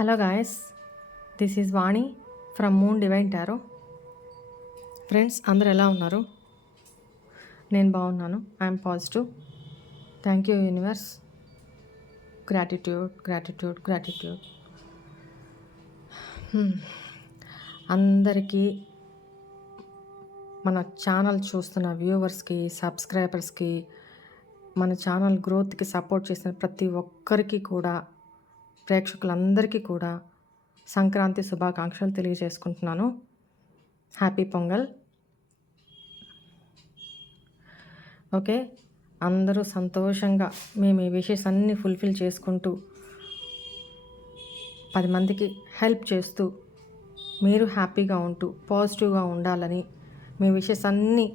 Hello guys, this is Vani from moon divine tarot. Friends, అందరు ఎలా ఉన్నారు? నేను బాగున్నాను. I'm positive. Thank you universe. Gratitude gratitude gratitude. అందరికీ, మన ఛానల్ చూస్తున్న వ్యూవర్స్కి, సబ్స్క్రైబర్స్కి, మన ఛానల్ గ్రోత్కి సపోర్ట్ చేసిన ప్రతి ఒక్కరికి కూడా, ప్రేక్షకులందరికీ కూడా సంక్రాంతి శుభాకాంక్షలు తెలియజేసుకుంటున్నాను. హ్యాపీ పొంగల్. ఓకే, అందరూ సంతోషంగా మేము ఈ విషెస్ అన్నీ ఫుల్ఫిల్ చేసుకుంటూ 10 మందికి హెల్ప్ చేస్తూ మీరు హ్యాపీగా ఉంటూ పాజిటివ్గా ఉండాలని, మీ విషెస్ అన్నీ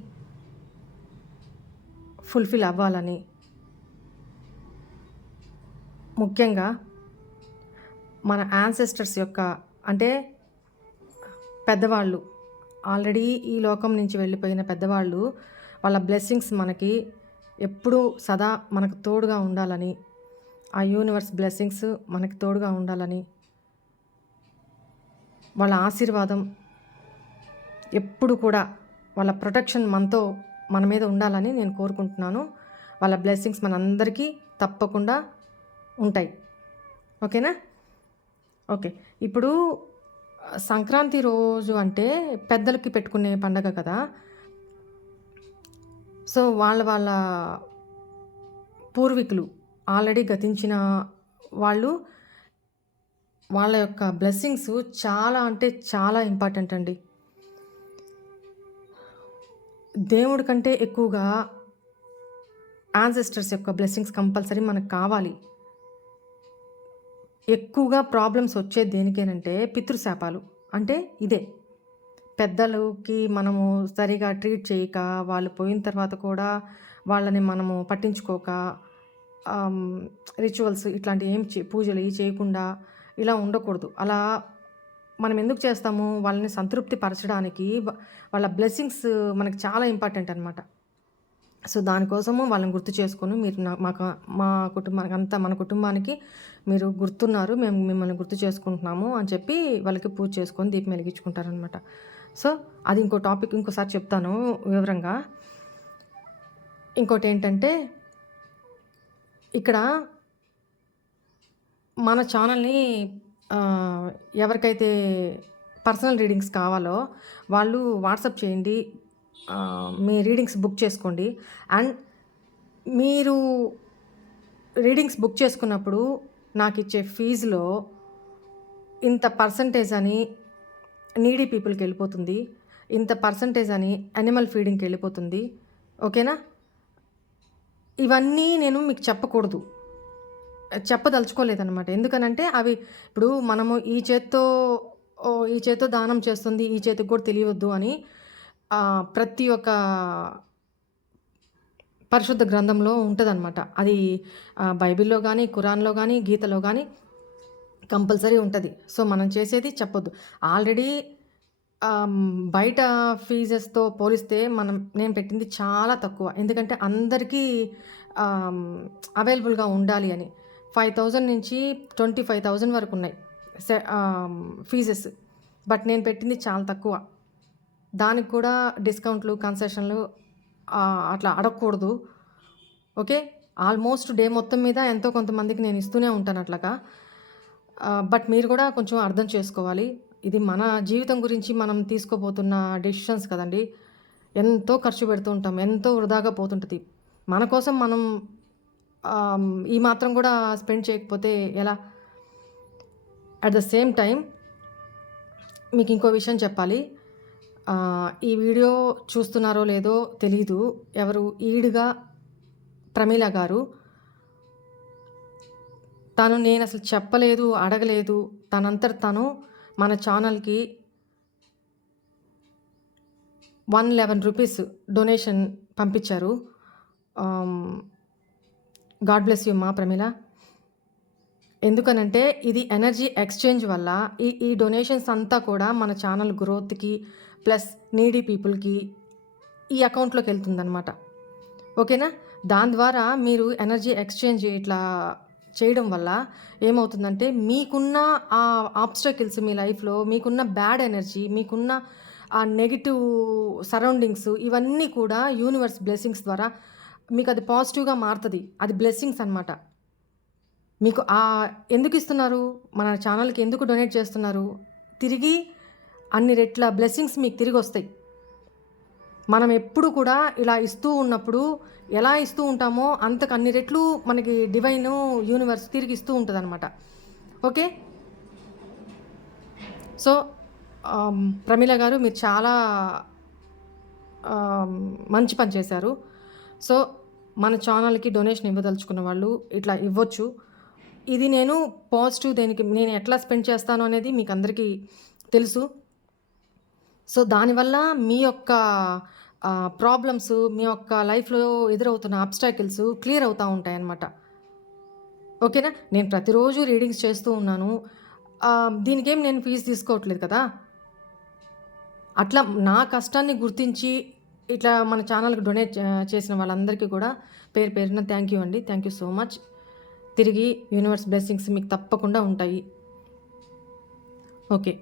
ఫుల్ఫిల్ అవ్వాలని, ముఖ్యంగా మన యాన్సెస్టర్స్ యొక్క, అంటే పెద్దవాళ్ళు, ఆల్రెడీ ఈ లోకం నుంచి వెళ్ళిపోయిన పెద్దవాళ్ళు, వాళ్ళ బ్లెస్సింగ్స్ మనకి ఎప్పుడూ సదా మనకు తోడుగా ఉండాలని, ఆ యూనివర్స్ బ్లెస్సింగ్స్ మనకి తోడుగా ఉండాలని, వాళ్ళ ఆశీర్వాదం ఎప్పుడు కూడా, వాళ్ళ ప్రొటెక్షన్ మన మీద ఉండాలని నేను కోరుకుంటున్నాను. వాళ్ళ బ్లెస్సింగ్స్ మనందరికీ తప్పకుండా ఉంటాయి. ఓకేనా? ఓకే, ఇప్పుడు సంక్రాంతి రోజు అంటే పెద్దలకి పెట్టుకునే పండగ కదా. సో వాళ్ళ పూర్వీకులు, ఆల్రెడీ గతించిన వాళ్ళు, వాళ్ళ యొక్క బ్లెస్సింగ్స్ చాలా అంటే చాలా ఇంపార్టెంట్ అండి. దేవుడి కంటే ఎక్కువగా యాన్సెస్టర్స్ యొక్క బ్లెస్సింగ్స్ కంపల్సరీ మనకు కావాలి. ఎక్కువగా ప్రాబ్లమ్స్ వచ్చేది దేనికేనంటే పితృశాపాలు. అంటే ఇదే, పెద్దలకి మనము సరిగా ట్రీట్ చేయక, వాళ్ళు పోయిన తర్వాత కూడా వాళ్ళని మనము పట్టించుకోక, రిచువల్స్ ఇట్లాంటి పూజలు చేయకుండా ఇలా ఉండకూడదు. అలా మనం ఎందుకు చేస్తాము? వాళ్ళని సంతృప్తి పరచడానికి. వాళ్ళ బ్లెస్సింగ్స్ మనకి చాలా ఇంపార్టెంట్ అనమాట. సో దానికోసము వాళ్ళని గుర్తు చేసుకొని, మీరు మా కుటుంబానికి అంతా, మన కుటుంబానికి మీరు గుర్తున్నారు, మేము మిమ్మల్ని గుర్తు చేసుకుంటున్నాము అని చెప్పి వాళ్ళకి పూజ చేసుకొని దీపం వెలిగించుకుంటారనమాట. సో అది ఇంకో టాపిక్, ఇంకోసారి చెప్తాను వివరంగా. ఇంకోటి ఏంటంటే, ఇక్కడ మన ఛానల్ని ఎవరికైతే పర్సనల్ రీడింగ్స్ కావాలో వాళ్ళు వాట్సాప్ చేయండి, మీ రీడింగ్స్ బుక్ చేసుకోండి. అండ్ మీరు రీడింగ్స్ బుక్ చేసుకున్నప్పుడు నాకు ఇచ్చే ఫీజులో ఇంత పర్సంటేజ్ అని నీడీ పీపుల్కి వెళ్ళిపోతుంది, ఇంత పర్సంటేజ్ అని యానిమల్ ఫీడింగ్కి వెళ్ళిపోతుంది. ఓకేనా? ఇవన్నీ నేను మీకు చెప్పదలుచుకోలేదన్నమాట. ఎందుకనంటే అవి ఇప్పుడు మనము ఈ చేత్తో దానం చేస్తుంది, ఈ చేతికి కూడా తెలియవద్దు అని ప్రతి ఒక్క పరిశుద్ధ గ్రంథంలో ఉంటుందన్నమాట. అది బైబిల్లో కానీ, ఖురాన్లో కానీ, గీతలో కానీ కంపల్సరీ ఉంటుంది. సో మనం చేసేది చెప్పొద్దు. ఆల్రెడీ బయట ఫీజెస్తో పోలిస్తే నేను పెట్టింది చాలా తక్కువ. ఎందుకంటే అందరికీ అవైలబుల్గా ఉండాలి అని. 5,000 నుంచి 25,000 వరకు ఉన్నాయి ఫీజెస్. బట్ నేను పెట్టింది చాలా తక్కువ. దానికి కూడా డిస్కౌంట్లు, కన్సెషన్లు అట్లా అడగకూడదు. ఓకే, ఆల్మోస్ట్ డే మొత్తం మీద ఎంతో కొంతమందికి నేను ఇస్తూనే ఉంటాను అట్లాగా. బట్ మీరు కూడా కొంచెం అర్థం చేసుకోవాలి. ఇది మన జీవితం గురించి మనం తీసుకోబోతున్న డెసిషన్స్ కదండి. ఎంతో ఖర్చు పెడుతూ ఉంటాం, ఎంతో వృధాగా పోతుంటుంది. మన కోసం మనం ఈ మాత్రం కూడా స్పెండ్ చేయకపోతే ఎలా? అట్ ద సేమ్ టైం మీకు ఇంకో విషయం చెప్పాలి. ఈ వీడియో చూస్తున్నారో లేదో తెలీదు, ఎవరు ఈడుగా ప్రమీల గారు, నేను అసలు చెప్పలేదు, అడగలేదు, తను మన ఛానల్కి 111 రూపీస్ డొనేషన్ పంపించారు. గాడ్ బ్లెస్ యూ మా ప్రమీల. ఎందుకనంటే ఇది ఎనర్జీ ఎక్స్చేంజ్ వల్ల ఈ డొనేషన్స్ అంతా కూడా మన ఛానల్ గ్రోత్కి ప్లస్ నీడీ పీపుల్కి ఈ అకౌంట్లోకి వెళ్తుందనమాట. ఓకేనా? దాని ద్వారా మీరు ఎనర్జీ ఎక్స్చేంజ్ ఇట్లా చేయడం వల్ల ఏమవుతుందంటే మీకున్న ఆ ఆబ్స్టకిల్స్ మీ లైఫ్‌లో మీకున్న బ్యాడ్ ఎనర్జీ, మీకున్న ఆ నెగెటివ్ సరౌండింగ్స్ ఇవన్నీ కూడా యూనివర్స్ బ్లెస్సింగ్స్ ద్వారా మీకది పాజిటివ్‌గా మారుతది. అది బ్లెస్సింగ్స్ అనమాట. మీకు ఎందుకు ఇస్తున్నారు? మన ఛానల్‌కి ఎందుకు డొనేట్ చేస్తున్నారు? తిరిగి అన్ని రెట్ల బ్లెస్సింగ్స్ మీకు తిరిగొస్తాయి. మనం ఎప్పుడు కూడా ఇలా ఇస్తూ ఉన్నప్పుడు ఎలా ఇస్తూ ఉంటామో అంతకు అన్ని రెట్లు మనకి డివైను యూనివర్స్ తిరిగి ఇస్తూ ఉంటదనమాట. ఓకే. సో, ప్రమీల గారు మీరు చాలా మంచి పని చేశారు. సో, మన ఛానల్‌కి డొనేషన్ ఇవ్వదలుచుకున్న వాళ్ళు ఇట్లా ఇవ్వచ్చు. ఇది నేను పాజిటివ్ దేనికి నేను ఎట్లా స్పెండ్ చేస్తాను అనేది మీకందరికీ తెలుసు. సో, దానివల్ల మీ యొక్క ప్రాబ్లమ్స్, మీ యొక్క లైఫ్‌లో ఎదురవుతున్న అబ్‌స్టాకిల్స్ క్లియర్ అవుతా ఉంటాయన్నమాట. ఓకేనా? నేను ప్రతిరోజు రీడింగ్స్ చేస్తూ ఉన్నాను. దీనికేం నేను ఫీజు తీసుకోవట్లేదు కదా! అట్లా నా కష్టాన్ని గుర్తించి ఇట్లా మన ఛానల్‌కి డొనేట్ చేసిన వాళ్ళందరికీ కూడా పేరు పేరున థ్యాంక్ యూ అండి. Thank you so much. తిరిగి యూనివర్స్ బ్లెస్సింగ్స్ మీకు తప్పకుండా ఉంటాయి. ఓకే.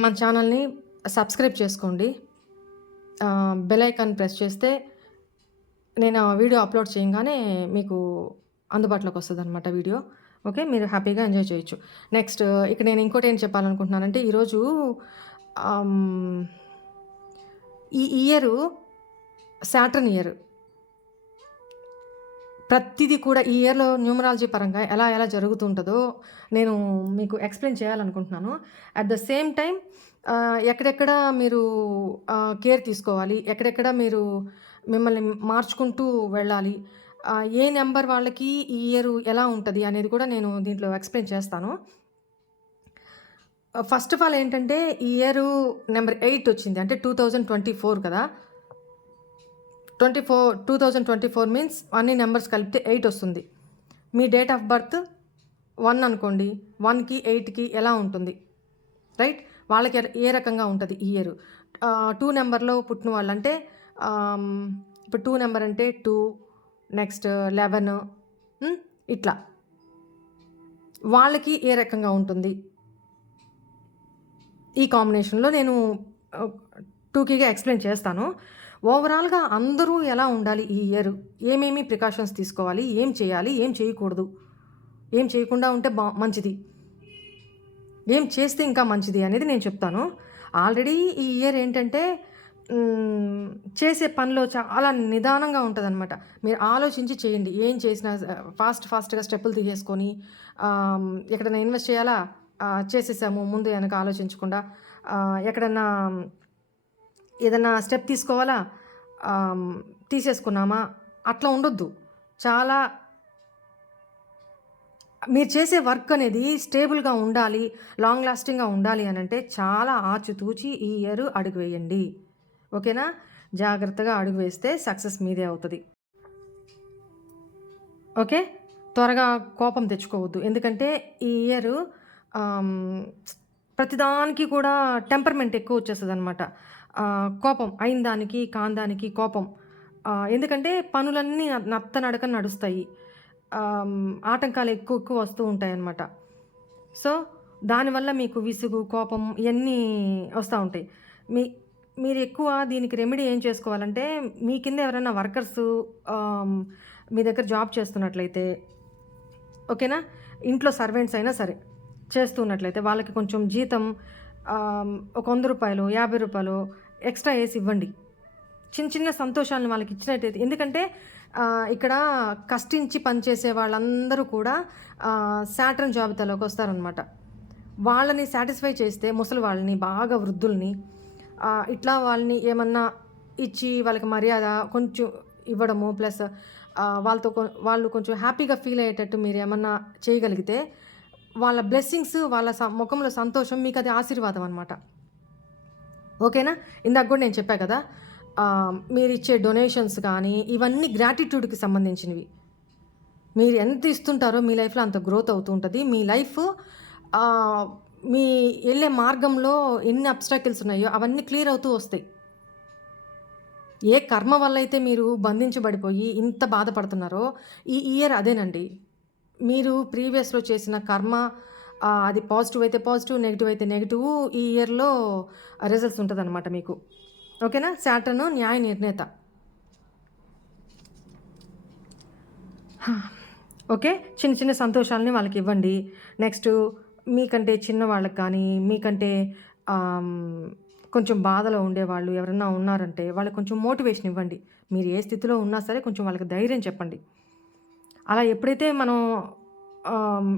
మన ఛానల్‌ని సబ్స్క్రైబ్ చేసుకోండి. బెల్ ఐకాన్ ప్రెస్ చేస్తే నేను వీడియో అప్లోడ్ చేయంగానే మీకు అందుబాటులోకి వస్తదనమాట వీడియో. ఓకే. మీరు హ్యాపీగా ఎంజాయ్ చేయొచ్చు. నెక్స్ట్ ఇక్కడ నేను ఇంకోటి ఏం చెప్పాలనుకుంటున్నానంటే ఈరోజు ఈ ఇయరు సాటర్న్ ఇయర్. ప్రతిదీ కూడా ఈ ఇయర్‌లో న్యూమరాలజీ పరంగా ఎలా జరుగుతూ ఉంటదో నేను మీకు ఎక్స్‌ప్లెయిన్ చేయాలనుకుంటున్నాను. అట్ ద సేమ్ టైమ్ ఎక్కడెక్కడ మీరు కేర్ తీసుకోవాలి, ఎక్కడెక్కడ మీరు మిమ్మల్ని మార్చుకుంటూ వెళ్ళాలి, ఏ నెంబర్ వాళ్ళకి ఈ ఇయర్ ఎలా ఉంటది అనేది కూడా నేను దీంట్లో ఎక్స్‌ప్లెయిన్ చేస్తాను. ఫస్ట్ ఆఫ్ ఆల్ ఏంటంటే ఈ ఇయరు నెంబర్ 8 వచ్చింది. అంటే 2024 కదా! 2024 మీన్స్ అన్ని నెంబర్స్ కలిపితే 8 వస్తుంది. మీ డేట్ ఆఫ్ బర్త్ 1 అనుకోండి. 1కి 8కి ఎలా ఉంటుంది? రైట్? వాళ్ళకి ఏ రకంగా ఉంటది ఈ ఇయర్. 2 నెంబర్‌లో పుట్టిన వాళ్ళంటే ఇప్పుడు 2 నెంబర్ అంటే 2 నెక్స్ట్ 11 ఇట్లా. వాళ్ళకి ఏ రకంగా ఉంటుంది? ఈ కాంబినేషన్‌లో నేను 2కీగా ఎక్స్‌ప్లెయిన్ చేస్తాను. ఓవరాల్‌గా అందరూ ఎలా ఉండాలి ఈ ఇయర్? ఏమేమి ప్రికాషన్స్ తీసుకోవాలి? ఏం చేయాలి? ఏం చేయకూడదు? ఏం చేయకుండా ఉంటే మంచిది. ఏం చేస్తే ఇంకా మంచిది అనేది నేను చెప్తాను. ఆల్రెడీ ఈ ఇయర్ ఏంటంటే చేసే పనిలో చాలా నిదానంగా ఉంటదనమాట. మీరు ఆలోచించి చేయండి. ఏం చేసినా ఫాస్ట్‌గా స్టెప్పులు తీసేసుకొని ఎక్కడైనా ఇన్వెస్ట్ చేయాలా? చేసేసాము ముందు వెనక ఆలోచించకుండా. ఎక్కడన్నా ఏదన్నా స్టెప్ తీసుకోవాలా? తీసేసుకున్నామా? అట్లా ఉండొద్దు. చాలా మీరు చేసే వర్క్ అనేది స్టేబుల్‌గా ఉండాలి, లాంగ్ లాస్టింగ్‌గా ఉండాలి అనంటే చాలా ఆచితూచి ఈ ఇయర్ అడుగు వేయండి. ఓకేనా? జాగ్రత్తగా అడుగు వేస్తే సక్సెస్ మీదే అవుతది. ఓకే. త్వరగా కోపం తెచ్చుకోవద్దు. ఎందుకంటే ఈ ఇయర్ ప్రతిదానికి కూడా టెంపర్‌మెంట్ ఎక్కువ వచ్చేస్తదనమాట. కోపం అయిన దానికి, కాని దానికి కోపం. ఎందుకంటే పనులన్నీ నత్తనడకన నడుస్తాయి. ఆటంకాలు ఎక్కువ వస్తూ ఉంటాయన్నమాట. సో, దానివల్ల మీకు విసుగు, కోపం ఇయన్నీ వస్తా ఉంటాయి. మీరు ఎక్కువ దీనికి రెమెడీ ఏం చేసుకోవాలంటే మీ కింద ఎవరైనా వర్కర్సు మీ దగ్గర జాబ్ చేస్తున్నట్లయితే ఓకేనా? ఇంట్లో సర్వెంట్స్ అయినా సరే చేస్తున్నట్లయితే వాళ్ళకి కొంచెం జీతం ఒక రూ. 100, రూ. 50 ఎక్స్ట్రా ఏసి ఇవ్వండి. చిన్న సంతోషాలను వాళ్ళకి ఇచ్చినట్టయితే ఎందుకంటే ఇక్కడ కష్టించి పనిచేసే వాళ్ళందరూ కూడా సాటర్న్ జాబితాలోకి వస్తారనమాట. వాళ్ళని సాటిస్ఫై చేస్తే ముసలి వాళ్ళని బాగా వృద్ధుల్ని ఇట్లా వాళ్ళని ఏమన్నా ఇచ్చి వాళ్ళకి మర్యాద కొంచెం ఇవ్వడము ప్లస్ వాళ్ళు కొంచెం హ్యాపీగా ఫీల్ అయ్యేటట్టు మీరు ఏమన్నా చేయగలిగితే వాళ్ళ బ్లెస్సింగ్స్ వాళ్ళ ముఖంలో సంతోషం మీకు అది ఆశీర్వాదం అనమాట. ఓకేనా? ఇందాక కూడా నేను చెప్పా కదా! మీరిచ్చే డొనేషన్స్ కానీ ఇవన్నీ గ్రాటిట్యూడ్‌కి సంబంధించినవి. మీరు ఎంత ఇస్తుంటారో మీ లైఫ్‌లో అంత గ్రోత్ అవుతూ ఉంటుంది. మీ లైఫ్ మీ వెళ్ళే మార్గంలో ఎన్ని అబ్స్టాకిల్స్ ఉన్నాయో అవన్నీ క్లియర్ అవుతూ వస్తాయి. ఏ కర్మ వల్ల అయితే మీరు బంధించబడిపోయి ఇంత బాధపడుతున్నారో ఈ ఇయర్ అదేనండి. మీరు ప్రీవియస్‌లో చేసిన కర్మ అది పాజిటివ్ అయితే పాజిటివ్, నెగెటివ్ అయితే నెగెటివ్ ఈ ఇయర్‌లో రిజల్ట్స్ ఉంటదనమాట మీకు. ఓకేనా? సాటర్న్ న్యాయ నిర్ణేత. ఓకే. చిన్న చిన్న సంతోషాలని వాళ్ళకివ్వండి. నెక్స్టు మీకంటే చిన్నవాళ్ళకి కానీ, మీకంటే కొంచెం బాధలో ఉండేవాళ్ళు ఎవరన్నా ఉన్నారంటే, వాళ్ళకి కొంచెం మోటివేషన్ ఇవ్వండి. మీరు ఏ స్థితిలో ఉన్నా సరే కొంచెం వాళ్ళకి ధైర్యం చెప్పండి. అలా ఎప్పుడైతే మనం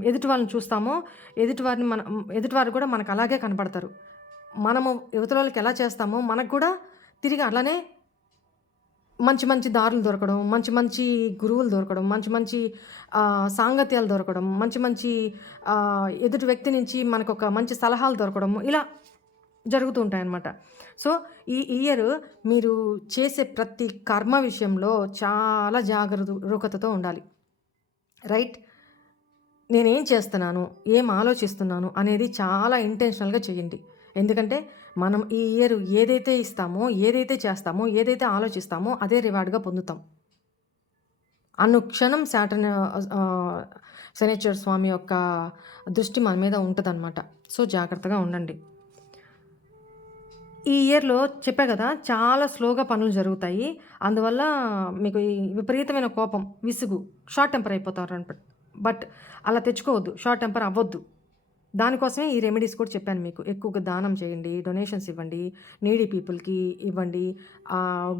ఎదుటి వాళ్ళని చూస్తామో, ఎదుటివారు కూడా మనకు అలాగే కనపడతారు. మనము ఇవతలోళ్ళకి ఎలా చేస్తామో, మనకు కూడా తిరిగి అలానే మంచి మంచి దారులు దొరకడం, మంచి మంచి గురువులు దొరకడం, మంచి మంచి సాంగత్యాలు దొరకడం, మంచి మంచి ఎదుటి వ్యక్తి నుంచి మనకొక మంచి సలహాలు దొరకడం, ఇలా జరుగుతూ ఉంటాయన్నమాట. సో, ఈ ఇయర్ మీరు చేసే ప్రతి కర్మ విషయంలో చాలా జాగరూకతతో ఉండాలి. రైట్? నేనేం చేస్తున్నాను, ఏం ఆలోచిస్తున్నాను అనేది చాలా ఇంటెన్షనల్‌గా చేయండి. ఎందుకంటే మనం ఈ ఇయర్ ఏదైతే ఇస్తామో, ఏదైతే చేస్తామో, ఏదైతే ఆలోచిస్తామో అదే రివార్డ్‌గా పొందుతాం. అనుక్షణం సాటర్న్ శనైశ్వర స్వామి యొక్క దృష్టి మన మీద ఉంటదనమాట. సో, జాగ్రత్తగా ఉండండి. ఈ ఇయర్‌లో చెప్పా గదా! చాలా స్లోగా పనులు జరుగుతాయి. అందువల్ల మీకు ఈ విపరీతమైన కోపం, విసుగు, షార్ట్ టెంపర్ అయిపోతారనమాట. బట్ అలా తెచ్చుకోవద్దు. Short temper అవ్వొద్దు. దానికోసమే ఈ రెమెడీస్ కూడా చెప్పాను మీకు. ఎక్కువగా దానం చేయండి, డొనేషన్స్ ఇవ్వండి, నీడీ పీపుల్‌కి ఇవ్వండి,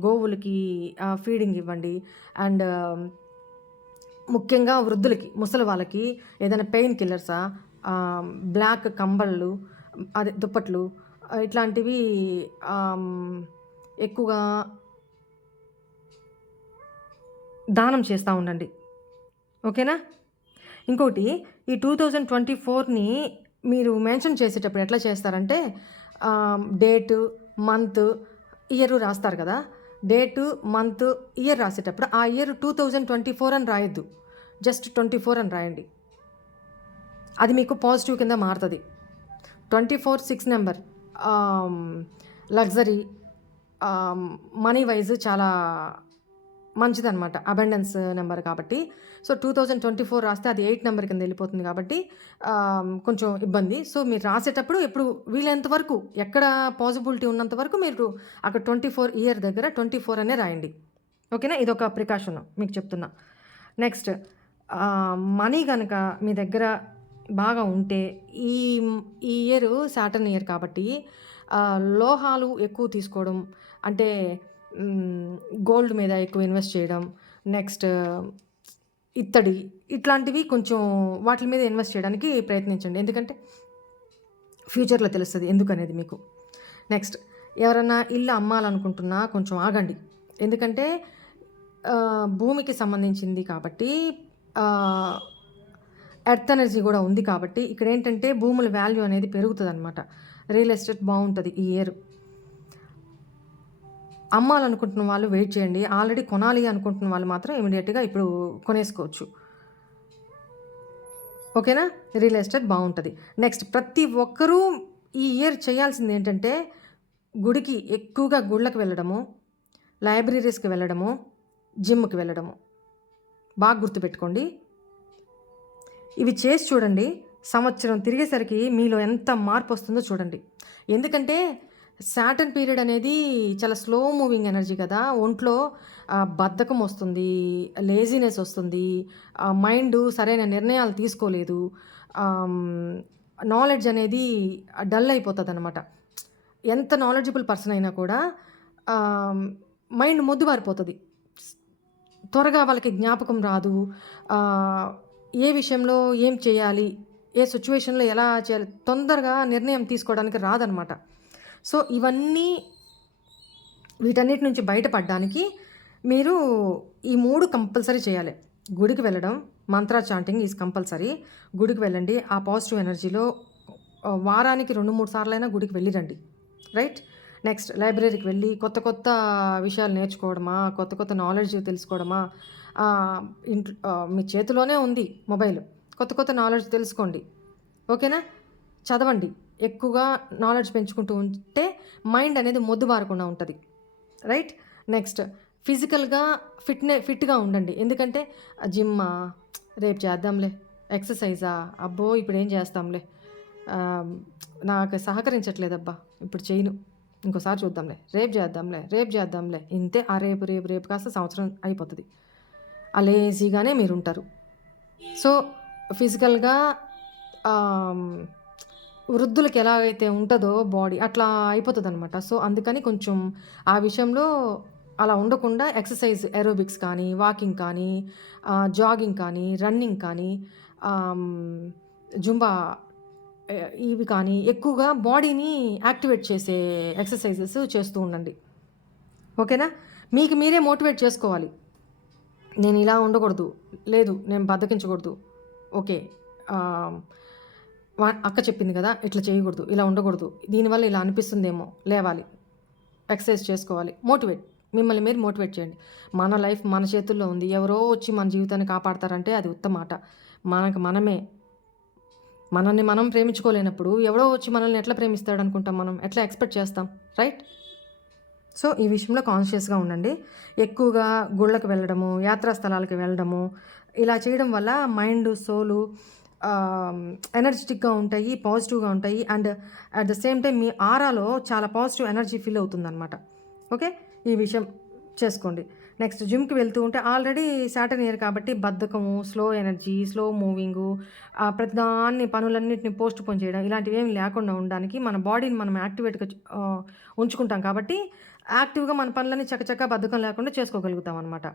గోవులకి ఫీడింగ్ ఇవ్వండి. అండ్ ముఖ్యంగా వృద్ధులకి, ముసలి వాళ్ళకి ఏదైనా పెయిన్ కిల్లర్సా, బ్లాక్ కంబళ్ళు, అదే దుప్పట్లు ఇట్లాంటివి ఎక్కువగా దానం చేస్తూ ఉండండి. ఓకేనా? ఇంకోటి ఈ 2024ని మీరు మెన్షన్ చేసేటప్పుడు ఎట్లా చేస్తారంటే డేటు, మంత్, ఇయర్ రాస్తారు కదా! డేటు, మంత్, ఇయర్ రాసేటప్పుడు ఆ ఇయర్ 2024 అని రాయొద్దు. జస్ట్ 24 అని రాయండి. అది మీకు పాజిటివ్ కింద మారుతుంది. 24 6 నెంబర్ లగ్జరీ, మనీ వైజ్ చాలా మంచిదనమాట. అబండెన్స్ నెంబర్ కాబట్టి. సో, 2024 రాస్తే అది 8 నెంబర్ కింద వెళ్ళిపోతుంది కాబట్టి కొంచెం ఇబ్బంది. సో, మీరు రాసేటప్పుడు ఎప్పుడు వీలైనంత వరకు ఎక్కడ పాజిబిలిటీ ఉన్నంత వరకు మీరు అక్కడ 24 ఇయర్ దగ్గర 24 అనే రాయండి. ఓకేనా? ఇదొక ప్రికాషన్ మీకు చెప్తున్నా. నెక్స్ట్ మనీ గనక మీ దగ్గర బాగా ఉంటే ఈ ఈ ఇయర్ సాటర్న్ ఇయర్ కాబట్టి లోహాలు ఎక్కువ తీసుకోవడం, అంటే గోల్డ్ మీద ఎక్కువ ఇన్వెస్ట్ చేయడం, నెక్స్ట్ ఇత్తడి ఇట్లాంటివి కొంచెం వాటి మీద ఇన్వెస్ట్ చేయడానికి ప్రయత్నించండి. ఎందుకంటే ఫ్యూచర్లో తెలుస్తుంది ఎందుకనేది మీకు. నెక్స్ట్ ఎవరన్నా ఇల్లు అమ్మాలనుకుంటున్నా కొంచెం ఆగండి. ఎందుకంటే భూమికి సంబంధించింది కాబట్టి ఎర్త్ ఎనర్జీ కూడా ఉంది కాబట్టి ఇక్కడ ఏంటంటే భూముల వాల్యూ అనేది పెరుగుతుందన్నమాట. రియల్ ఎస్టేట్ బాగుంటుంది ఈ ఇయర్. అమ్మాలనుకుంటున్న వాళ్ళు వెయిట్ చేయండి. ఆల్రెడీ కొనాలి అనుకుంటున్న వాళ్ళు మాత్రం ఇమీడియట్‌గా ఇప్పుడు కొనేసుకోవచ్చు. ఓకేనా? రియల్ ఎస్టేట్ బాగుంటుంది. నెక్స్ట్ ప్రతి ఒక్కరూ ఈ ఇయర్ చేయాల్సింది ఏంటంటే గుడికి ఎక్కువగా గుళ్ళకి వెళ్ళడము, లైబ్రరీస్‌కి వెళ్ళడము, జిమ్‌కి వెళ్ళడము. బాగా గుర్తుపెట్టుకోండి. ఇవి చేసి చూడండి. సంవత్సరం తిరిగేసరికి మీలో ఎంత మార్పు వస్తుందో చూడండి. ఎందుకంటే సాటర్న్ పీరియడ్ అనేది చాలా స్లో మూవింగ్ ఎనర్జీ కదా! ఒంట్లో బద్ధకం వస్తుంది, లేజీనెస్ వస్తుంది, మైండు సరైన నిర్ణయాలు తీసుకోలేదు, నాలెడ్జ్ అనేది డల్ అయిపోతుందన్నమాట. ఎంత నాలెడ్జబుల్ పర్సన్ అయినా కూడా మైండ్ మొద్దుబారిపోతుంది. త్వరగా వాళ్ళకి జ్ఞాపకం రాదు. ఏ విషయంలో ఏం చేయాలి, ఏ సిచ్యువేషన్లో ఎలా చేయాలి, తొందరగా నిర్ణయం తీసుకోవడానికి రాదనమాట. సో వీటన్నిటి నుంచి బయటపడడానికి మీరు ఈ 3 కంపల్సరీ చేయాలి. గుడికి వెళ్ళడం, మంత్రా చాంటింగ్ ఈజ్ కంపల్సరీ. గుడికి వెళ్ళండి. ఆ పాజిటివ్ ఎనర్జీలో వారానికి 2-3 సార్లైనా గుడికి వెళ్ళిరండి. రైట్? నెక్స్ట్ లైబ్రరీకి వెళ్ళి కొత్త కొత్త విషయాలు నేర్చుకోవడమా, కొత్త కొత్త నాలెడ్జ్ తెలుసుకోవడమా, మీ చేతిలోనే ఉంది మొబైల్. కొత్త కొత్త నాలెడ్జ్ తెలుసుకోండి. ఓకేనా? చదవండి. ఎక్కువగా నాలెడ్జ్ పెంచుకుంటూ ఉంటే మైండ్ అనేది మొద్దుబారకుండా ఉంటుంది. రైట్? నెక్స్ట్ ఫిజికల్గా ఫిట్గా ఉండండి. ఎందుకంటే జిమ్మా రేపు చేద్దాంలే, ఎక్సర్సైజా? అబ్బో! ఇప్పుడేం చేస్తాంలే. నాకు సహకరించట్లేదబ్బా! ఇప్పుడు చేయను. ఇంకోసారి చూద్దాంలే. రేపు చేద్దాంలే. ఇంతే రేపు కాస్త సంవత్సరం అయిపోతది. ఆ లేజీగానే మీరుంటారు. సో, ఫిజికల్‌గా ఆహ్, వృద్ధులకి ఎలాగైతే ఉంటదో బాడీ అట్లా అయిపోతదనమాట. సో, అందుకని కొంచెం ఆ విషయంలో అలా ఉండకుండా ఎక్సర్సైజ్ ఏరోబిక్స్ కానీ, వాకింగ్ కానీ, జాగింగ్ కానీ, రన్నింగ్ కానీ, జుంబా ఇవి కానీ ఎక్కువగా బాడీని యాక్టివేట్ చేసే ఎక్సర్సైజెస్ చేస్తూ ఉండండి. ఓకేనా? మీకు మీరే మోటివేట్ చేసుకోవాలి. నేను ఇలా ఉండకూడదు. లేదు నేను బద్ధకించకూడదు. ఓకే. ఆహ్, అక్క చెప్పింది కదా! ఇట్లా చేయకూడదు. ఇలా ఉండకూడదు. దీనివల్ల ఇలా అనిపిస్తుందేమో లేవాలి. ఎక్సర్సైజ్ చేసుకోవాలి. మిమ్మల్ని మీరు మోటివేట్ చేయండి. మన లైఫ్ మన చేతుల్లో ఉంది. ఎవరో వచ్చి మన జీవితాన్ని కాపాడతారంటే అది ఉత్త మాట. మనమే మనల్ని మనం ప్రేమించుకోలేనప్పుడు ఎవడో వచ్చి మనల్ని ఎట్లా ప్రేమిస్తాడనుకుంటాం మనం? ఎట్లా ఎక్స్‌పెక్ట్ చేస్తాం? రైట్? సో, ఈ విషయంలో కాన్షియస్‌గా ఉండండి. ఎక్కువగా గుళ్ళకి వెళ్ళడము, యాత్రా స్థలాలకు వెళ్ళడము, ఇలా చేయడం వల్ల మైండు, సోలు ఎనర్జిటిక్‌గా ఉంటాయి, పాజిటివ్‌గా ఉంటాయి. And at the same time మీ ఆరాలో చాలా పాజిటివ్ ఎనర్జీ ఫీల్ అవుతుందనమాట. ఓకే. ఈ విషయం చేసుకోండి. నెక్స్ట్ జిమ్‌కి వెళ్తూ ఉంటే ఆల్రెడీ సాటర్న్ ఇయర్ కాబట్టి బద్ధకము, స్లో ఎనర్జీ, స్లో మూవింగు, ప్రతిదాన్ని పనులన్నిటిని పోస్ట్‌పోన్ చేయడం ఇలాంటివేమి లేకుండా ఉండడానికి మన బాడీని మనం యాక్టివేట్‌గా ఉంచుకుంటాం కాబట్టి యాక్టివ్‌గా మన పనులన్నీ చకచకా బద్ధకం లేకుండా చేసుకోగలుగుతాం అనమాట.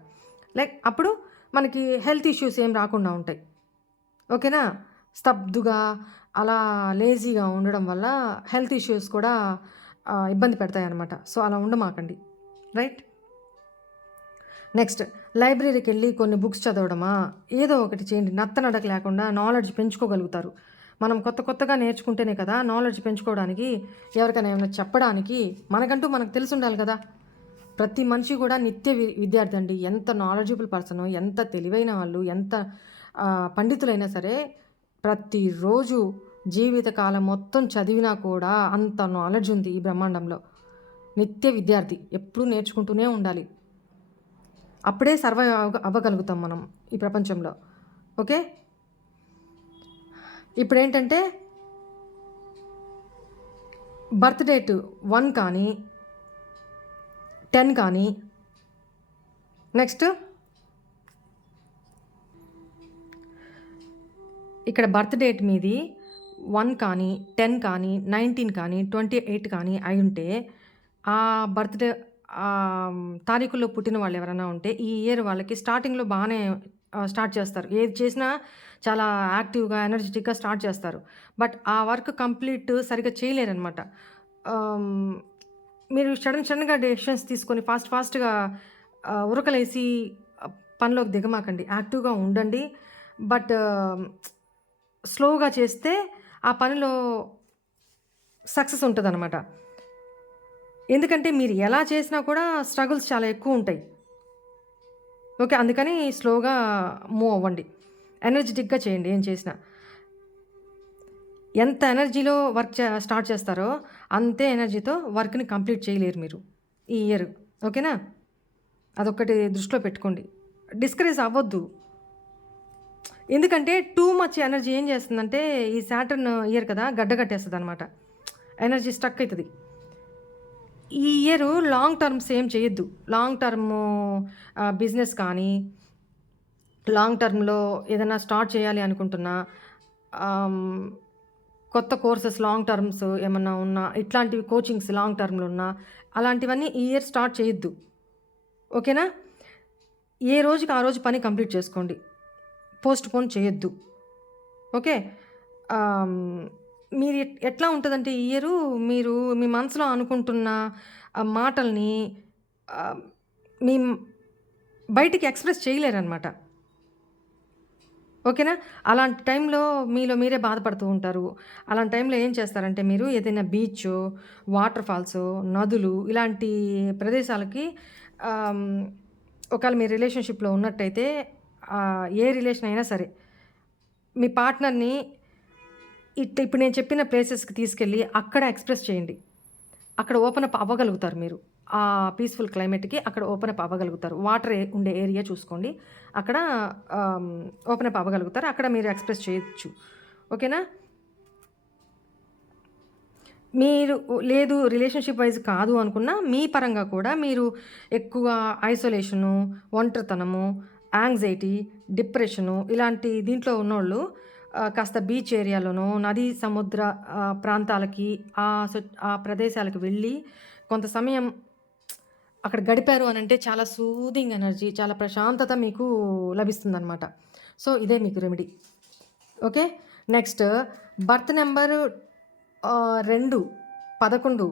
అప్పుడు మనకి హెల్త్ ఇష్యూస్ ఏం రాకుండా ఉంటాయి. ఓకేనా? స్తబ్దుగా అలా లేజీగా ఉండడం వల్ల హెల్త్ ఇష్యూస్ కూడా ఇబ్బంది పెడతాయన్నమాట. సో, అలా ఉండమాకండి. రైట్? నెక్స్ట్ లైబ్రరీకెళ్ళి కొన్ని బుక్స్ చదవడమా, ఏదో ఒకటి చేయండి. నత్తనడక లేకుండా నాలెడ్జ్ పెంచుకోగలుగుతారు. మనం కొత్తగా నేర్చుకుంటేనే కదా నాలెడ్జ్ పెంచుకోవడానికి, ఎవరికైనా ఏమైనా చెప్పడానికి మనకంటూ మనకు తెలిసుండాలి కదా! ప్రతి మనిషి కూడా నిత్య విద్యార్థి అండి. ఎంత నాలెడ్జబుల్ పర్సనో, ఎంత తెలివైన వాళ్ళు, ఎంత పండితులైనా సరే ప్రతిరోజు జీవితకాలం మొత్తం చదివినా కూడా అంత నాలెడ్జ్ ఉంది ఈ బ్రహ్మాండంలో. నిత్య విద్యార్థి. ఎప్పుడూ నేర్చుకుంటూనే ఉండాలి. అప్పుడే సర్వైవ్ అవ్వగలుగుతాం మనం ఈ ప్రపంచంలో. ఓకే. ఇప్పుడేంటంటే బర్త్ డేట్ 1 కానీ 10 కానీ నెక్స్ట్ ఇక్కడ బర్త్ డేట్ మీది 1 కానీ 10 కానీ 19 కానీ 28 కానీ అయి ఉంటే ఆ బర్త్‌డే తారీఖుల్లో పుట్టిన వాళ్ళు ఎవరైనా ఉంటే ఈ ఇయర్ వాళ్ళకి స్టార్టింగ్‌లో బాగానే స్టార్ట్ చేస్తారు. ఏది చేసినా చాలా యాక్టివ్‌గా, ఎనర్జిటిక్‌గా స్టార్ట్ చేస్తారు. బట్ ఆ వర్క్ కంప్లీట్ సరిగ్గా చేయలేరనమాట. మీరు సడన్‌గా డెసిషన్స్ తీసుకొని ఫాస్ట్‌గా ఉరకలేసి పనిలోకి దిగమాకండి. యాక్టివ్‌గా ఉండండి. బట్ స్లోగా చేస్తే ఆ పనిలో సక్సెస్ ఉంటదనమాట. ఎందుకంటే మీరు ఎలా చేసినా కూడా స్ట్రగుల్స్ చాలా ఎక్కువుంటాయి. ఓకే. అందుకని స్లోగా మూవ్ అవ్వండి. ఎనర్జిటిక్‌గా చేయండి ఏం చేసినా. ఎంత ఎనర్జీలో వర్క్ స్టార్ట్ చేస్తారో అంతే ఎనర్జీతో వర్క్‌ని కంప్లీట్ చేయలేరు మీరు ఈ ఇయర్. ఓకేనా? అదొక్కటి దృష్టిలో పెట్టుకోండి. డిస్కరేజ్ అవ్వొద్దు. ఎందుకంటే టూ మచ్ ఎనర్జీ ఏం చేస్తుందంటే ఈ సాటర్న్ ఇయర్ కదా గడ్డకట్టేస్తదనమాట. ఎనర్జీ స్ట్రక్ అయితది. ఈ ఇయర్ లాంగ్ టర్మ్స్ ఏం చేయొద్దు. లాంగ్ టర్ము బిజినెస్ కానీ, లాంగ్ టర్మ్‌లో ఏదైనా స్టార్ట్ చేయాలి అనుకుంటున్నా, కొత్త కోర్సెస్ లాంగ్ టర్మ్స్ ఏమన్నా ఉన్నా, ఇట్లాంటివి కోచింగ్స్ లాంగ్ టర్మ్‌లో ఉన్నా, అలాంటివన్నీ ఈ ఇయర్ స్టార్ట్ చేయొద్దు. ఓకేనా? ఏ రోజుకి ఆ రోజు పని కంప్లీట్ చేసుకోండి. పోస్ట్‌పోన్ చేయొద్దు. ఓకే. మీరు ఎట్లా ఉంటదంటే ఈ ఇయరు మీరు మీ మనసులో అనుకుంటున్న మాటల్ని మీ బయటికి ఎక్స్‌ప్రెస్ చేయలేరనమాట. ఓకేనా? అలాంటి టైంలో మీలో మీరే బాధపడుతూ ఉంటారు. అలాంటి టైంలో ఏం చేస్తారంటే మీరు ఏదైనా బీచో, వాటర్ ఫాల్సో, నదులు ఇలాంటి ప్రదేశాలకి ఒకవేళ మీరు రిలేషన్‌షిప్‌లో ఉన్నట్టయితే ఏ రిలేషన్ అయినా సరే మీ పార్ట్నర్‌ని ఇప్పుడు నేను చెప్పిన ప్లేసెస్‌కి తీసుకెళ్ళి అక్కడ ఎక్స్‌ప్రెస్ చేయండి. అక్కడ ఓపెన్ అప్ అవ్వగలుగుతారు మీరు. ఆ పీస్ఫుల్ క్లైమేట్కి అక్కడ ఓపెన్ అప్ అవ్వగలుగుతారు. వాటర్ ఉండే ఏరియా చూసుకోండి, అక్కడ ఓపెన్ అప్ అవ్వగలుగుతారు, అక్కడ మీరు ఎక్స్ప్రెస్ చేయొచ్చు. ఓకేనా. మీరు లేదు రిలేషన్షిప్ వైజ్ కాదు అనుకున్నా మీ పరంగా కూడా మీరు ఎక్కువ ఐసోలేషను, ఒంటరితనము, యాంగ్జైటీ, డిప్రెషను ఇలాంటి దీంట్లో ఉన్నోళ్ళు కాస్త బీచ్ ఏరియాలోనో, నదీ సముద్ర ప్రాంతాలకి, ఆ ప్రదేశాలకు వెళ్ళి కొంత సమయం అక్కడ గడిపారు అనంటే చాలా సూదింగ్ ఎనర్జీ, చాలా ప్రశాంతత మీకు లభిస్తుందనమాట. సో, ఇదే మీకు remedy. Okay. Next birth number 2, 11,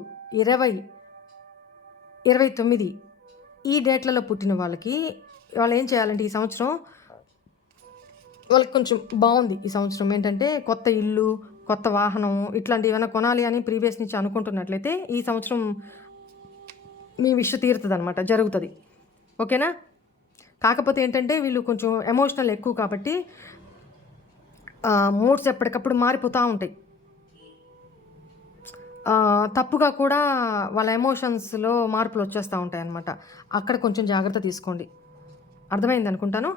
20, 29 ఈ డేట్లలో పుట్టిన వాళ్ళకి వాళ్ళు ఏం చేయాలంటే ఈ సంవత్సరం వాళ్ళకి కొంచెం బాగుంది. ఈ సంవత్సరం ఏంటంటే కొత్త ఇల్లు, కొత్త వాహనం ఇట్లాంటివి ఏమైనా కొనాలి అని ప్రీవియస్ నుంచి అనుకుంటున్నట్లయితే ఈ సంవత్సరం మీ విష్ తీరుతుంది అనమాట, జరుగుతుంది. ఓకేనా. కాకపోతే ఏంటంటే వీళ్ళు కొంచెం ఎమోషనల్ ఎక్కువ కాబట్టి మూడ్స్ ఎప్పటికప్పుడు మారిపోతూ ఉంటాయి. తప్పుగా కూడా వాళ్ళ ఎమోషన్స్లో మార్పులు వచ్చేస్తూ ఉంటాయి అన్నమాట. అక్కడ కొంచెం జాగ్రత్త తీసుకోండి. అర్థమైంది అనుకుంటాను.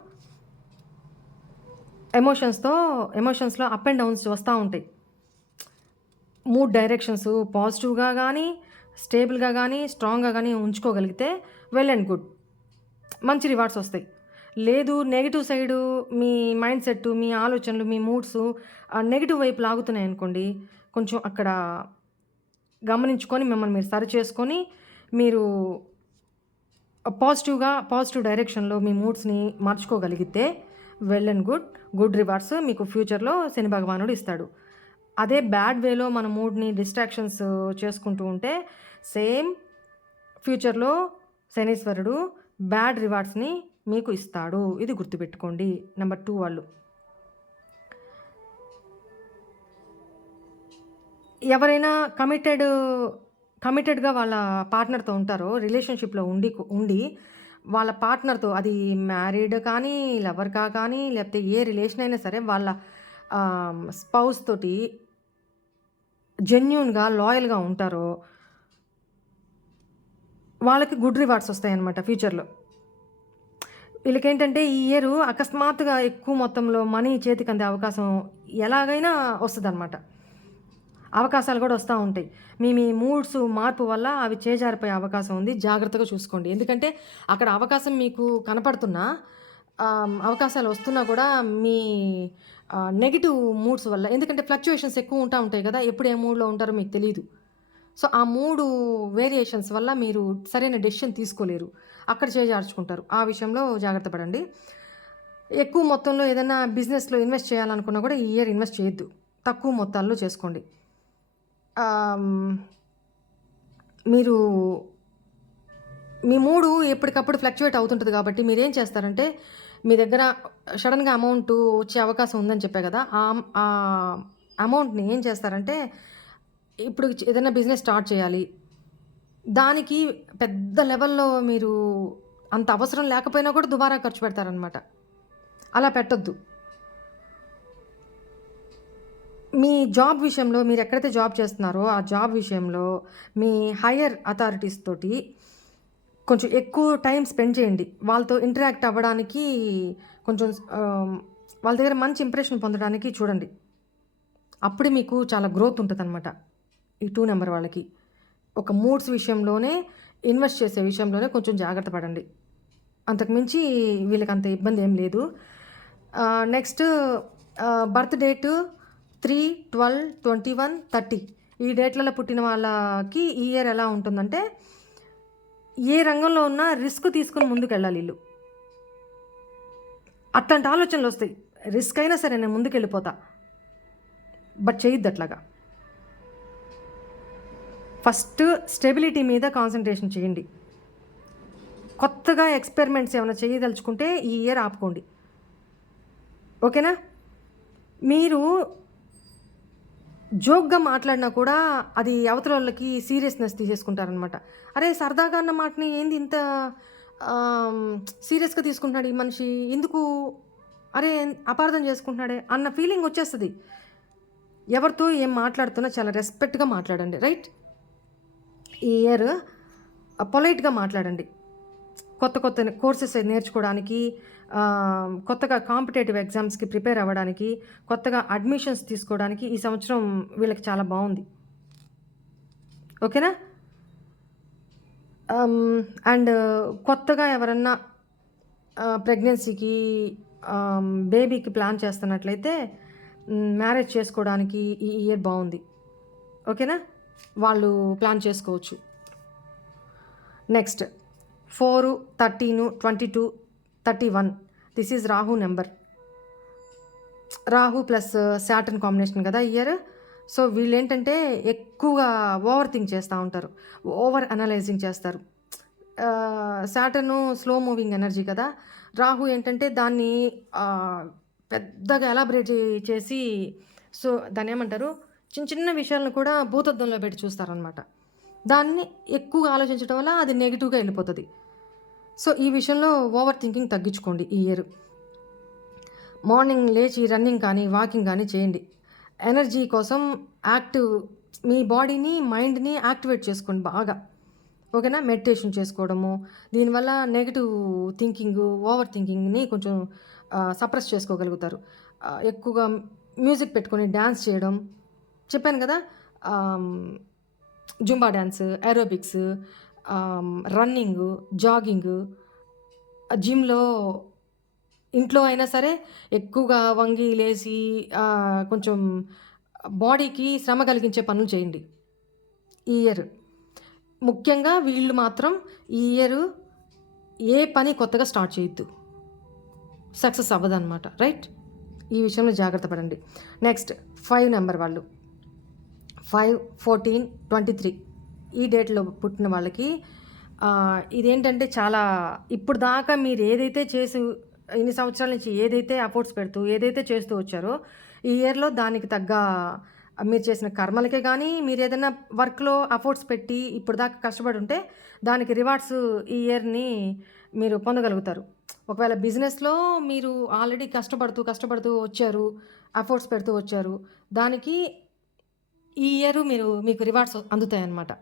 ఎమోషన్స్లో అప్ అండ్ డౌన్స్ వస్తూ ఉంటాయి. మూడ్ డైరెక్షన్స్ పాజిటివ్గా కానీ, స్టేబుల్గా కానీ, స్ట్రాంగ్గా కానీ ఉంచుకోగలిగితే వెల్ అండ్ గుడ్, మంచి రివార్డ్స్ వస్తాయి. లేదు నెగిటివ్ సైడు మీ మైండ్ సెట్, మీ ఆలోచనలు, మీ మూడ్స్ నెగిటివ్ వైపు లాగుతున్నాయి అనుకోండి, కొంచెం అక్కడ గమనించుకొని మిమ్మల్ని మీరు సరి చేసుకొని మీరు పాజిటివ్ డైరెక్షన్లో మీ మూడ్స్ని మార్చుకోగలిగితే వెల్ అండ్ గుడ్ రివార్డ్స్ మీకు ఫ్యూచర్లో శని భగవానుడు ఇస్తాడు. అదే బ్యాడ్ వేలో మన మూడ్ని డిస్ట్రాక్షన్స్ చేసుకుంటూ ఉంటే సేమ్ ఫ్యూచర్లో శనీశ్వరుడు బ్యాడ్ రివార్డ్స్ని మీకు ఇస్తాడు. ఇది గుర్తుపెట్టుకోండి. నెంబర్ 2 వాళ్ళు ఎవరైనా కమిటెడ్గా వాళ్ళ పార్ట్నర్తో ఉంటారో, రిలేషన్షిప్లో ఉండి వాళ్ళ పార్ట్నర్తో, అది మ్యారీడ్ కానీ, లవర్గా కానీ, లేకపోతే ఏ రిలేషన్ అయినా సరే, వాళ్ళ స్పౌస్ తోటి జెన్యూన్గా లాయల్గా ఉంటారో వాళ్ళకి గుడ్ రివార్డ్స్ వస్తాయన్నమాట ఫ్యూచర్లో. వీళ్ళకేంటంటే ఈ ఇయర్ అకస్మాత్తుగా ఎక్కువ మొత్తంలో మనీ చేతికి అందే అవకాశం ఎలాగైనా వస్తుందన్నమాట. అవకాశాలు కూడా వస్తూ ఉంటాయి. మీ మూడ్స్ మార్పు వల్ల అవి చేజారిపోయే అవకాశం ఉంది. జాగ్రత్తగా చూసుకోండి. ఎందుకంటే అక్కడ అవకాశం మీకు కనపడుతున్నా, అవకాశాలు వస్తున్నా కూడా మీ నెగిటివ్ మూడ్స్ వల్ల, ఎందుకంటే ఫ్లక్చుయేషన్స్ ఎక్కువ ఉంటాయి కదా, ఎప్పుడు ఏ మూడ్లో ఉంటారో మీకు తెలియదు. సో ఆ 3 వేరియేషన్స్ వల్ల మీరు సరైన డెసిషన్ తీసుకోలేరు, అక్కడ చేజార్చుకుంటారు. ఆ విషయంలో జాగ్రత్త పడండి. ఎక్కువ మొత్తంలో ఏదైనా బిజినెస్లో ఇన్వెస్ట్ చేయాలనుకున్నా కూడా ఈ ఇయర్ ఇన్వెస్ట్ చేయొద్దు, తక్కువ మొత్తాల్లో చేసుకోండి. మీరు మీ మూడు ఎప్పటికప్పుడు ఫ్లక్చువేట్ అవుతుంటుంది కాబట్టి మీరేం చేస్తారంటే, మీ దగ్గర సడన్గా అమౌంట్ వచ్చే అవకాశం ఉందని చెప్పే కదా, ఆ అమౌంట్ని ఏం చేస్తారంటే, ఇప్పుడు ఏదైనా బిజినెస్ స్టార్ట్ చేయాలి, దానికి పెద్ద లెవెల్లో మీరు అంత అవసరం లేకపోయినా కూడా దుబారా ఖర్చు పెడతారనమాట. అలా పెట్టొద్దు. మీ జాబ్ విషయంలో, మీరు ఎక్కడైతే జాబ్ చేస్తున్నారో ఆ జాబ్ విషయంలో మీ హయ్యర్ అథారిటీస్ తోటి కొంచెం ఎక్కువ టైం స్పెండ్ చేయండి. వాళ్ళతో ఇంటరాక్ట్ అవ్వడానికి, కొంచెం వాళ్ళ దగ్గర మంచి ఇంప్రెషన్ పొందడానికి చూడండి. అప్పుడే మీకు చాలా గ్రోత్ ఉంటుందన్నమాట. ఈ 2 నెంబర్ వాళ్ళకి ఒక మూడ్స్ విషయంలోనే, ఇన్వెస్ట్ చేసే విషయంలోనే కొంచెం జాగ్రత్త పడండి. అంతకుమించి వీళ్ళకి అంత ఇబ్బంది ఏం లేదు. నెక్స్ట్ బర్త్ డేటు 3, 12, 21, 30 ఈ డేట్లలో పుట్టిన వాళ్ళకి ఈ ఇయర్ ఎలా ఉంటుందంటే, ఏ రంగంలో ఉన్నా రిస్క్ తీసుకుని ముందుకు వెళ్ళాలి వీళ్ళు. అట్లాంటి ఆలోచనలు వస్తాయి. రిస్క్ అయినా సరే నేను ముందుకు వెళ్ళిపోతా, బట్ చేయొద్దు అట్లాగా. ఫస్ట్ స్టెబిలిటీ మీద కాన్సన్ట్రేషన్ చేయండి. కొత్తగా ఎక్స్పెరిమెంట్స్ ఏమైనా చేయదలుచుకుంటే ఈ ఇయర్ ఆపుకోండి. ఓకేనా. మీరు జోక్గా మాట్లాడినా కూడా అది అవతల వాళ్ళకి సీరియస్నెస్ తీసేసుకుంటారనమాట. అరే సరదాగా అన్న మాటని ఏంది ఇంత సీరియస్గా తీసుకుంటున్నాడు ఈ మనిషి, ఎందుకు, అరే అపార్థం చేసుకుంటున్నాడే అన్న ఫీలింగ్ వచ్చేస్తుంది. ఎవరితో ఏం మాట్లాడుతున్నా చాలా రెస్పెక్ట్గా మాట్లాడండి, రైట్. ఈ ఇయర్ పొలైట్గా మాట్లాడండి. కొత్త కొత్త కోర్సెస్ నేర్చుకోవడానికి, కొత్తగా కాంపిటేటివ్ ఎగ్జామ్స్కి ప్రిపేర్ అవ్వడానికి, కొత్తగా అడ్మిషన్స్ తీసుకోవడానికి ఈ సంవత్సరం వీళ్ళకి చాలా బాగుంది. ఓకేనా. అండ్ కొత్తగా ఎవరన్నా ప్రెగ్నెన్సీకి, బేబీకి ప్లాన్ చేస్తున్నట్లయితే మ్యారేజ్ చేసుకోవడానికి ఈ ఇయర్ బాగుంది. ఓకేనా, వాళ్ళు ప్లాన్ చేసుకోవచ్చు. Next 4, 13, 22, 31 this is Rahu number. Rahu plus Saturn combination కదా ఇయర్. సో వీళ్ళు ఏంటంటే ఎక్కువగా ఓవర్ థింక్ చేస్తూ ఉంటారు, ఓవర్ అనలైజింగ్ చేస్తారు. శాటర్ను స్లో మూవింగ్ ఎనర్జీ కదా. రాహు ఏంటంటే దాన్ని పెద్దగా ఎలాబరేట్ చేసి, సో దాన్ని ఏమంటారు, చిన్న చిన్న విషయాలను కూడా భూతద్దంలో పెట్టి చూస్తారనమాట. దాన్ని ఎక్కువగా ఆలోచించడం వల్ల అది నెగిటివ్గా వెళ్ళిపోతుంది. సో ఈ విషయంలో ఓవర్ థింకింగ్ తగ్గించుకోండి ఈ ఇయర్. మార్నింగ్ లేచి రన్నింగ్ కానీ వాకింగ్ కానీ చేయండి. ఎనర్జీ కోసం మీ బాడీని మైండ్ని యాక్టివేట్ చేసుకోండి బాగా. ఓకేనా, మెడిటేషన్ చేసుకోవడము, దీనివల్ల నెగిటివ్ థింకింగ్, ఓవర్ థింకింగ్ని కొంచెం సప్రెస్ చేసుకోగలుగుతారు. ఎక్కువగా మ్యూజిక్ పెట్టుకొని డ్యాన్స్ చేయడం, చెప్పాను కదా, Zumba dance, aerobics, running, jogging, జిమ్లో, ఇంట్లో అయినా సరే ఎక్కువగా వంగి లేచి కొంచెం బాడీకి శ్రమ కలిగించే పనులు చేయండి ఈ ఇయర్. ముఖ్యంగా వీళ్ళు మాత్రం ఈ ఇయర్ ఏ పని కొత్తగా స్టార్ట్ చేయొద్దు, సక్సెస్ అవ్వదన్నమాట. రైట్, ఈ విషయంలో జాగ్రత్త పడండి. నెక్స్ట్ 5 నెంబర్ వాళ్ళు, 5, 14, 23 ఈ డేట్లో పుట్టిన వాళ్ళకి ఇదేంటంటే చాలా, ఇప్పుడు దాకా మీరు ఏదైతే చేసి ఇన్ని సంవత్సరాల నుంచి ఏదైతే అఫోర్ట్స్ పెడుతూ ఏదైతే చేస్తూ వచ్చారో ఈ ఇయర్లో దానికి తగ్గ మీరు చేసిన కర్మలకే కానీ, మీరు ఏదైనా వర్క్లో అఫోర్ట్స్ పెట్టి ఇప్పుడు దాకా కష్టపడి ఉంటే దానికి రివార్డ్స్ ఈ ఇయర్ని మీరు పొందగలుగుతారు. ఒకవేళ బిజినెస్లో మీరు ఆల్రెడీ కష్టపడుతూ వచ్చారు, అఫోర్ట్స్ పెడుతూ వచ్చారు, దానికి ఈ ఇయర్ మీకు రివార్డ్స్ అందుతాయి అన్నమాట.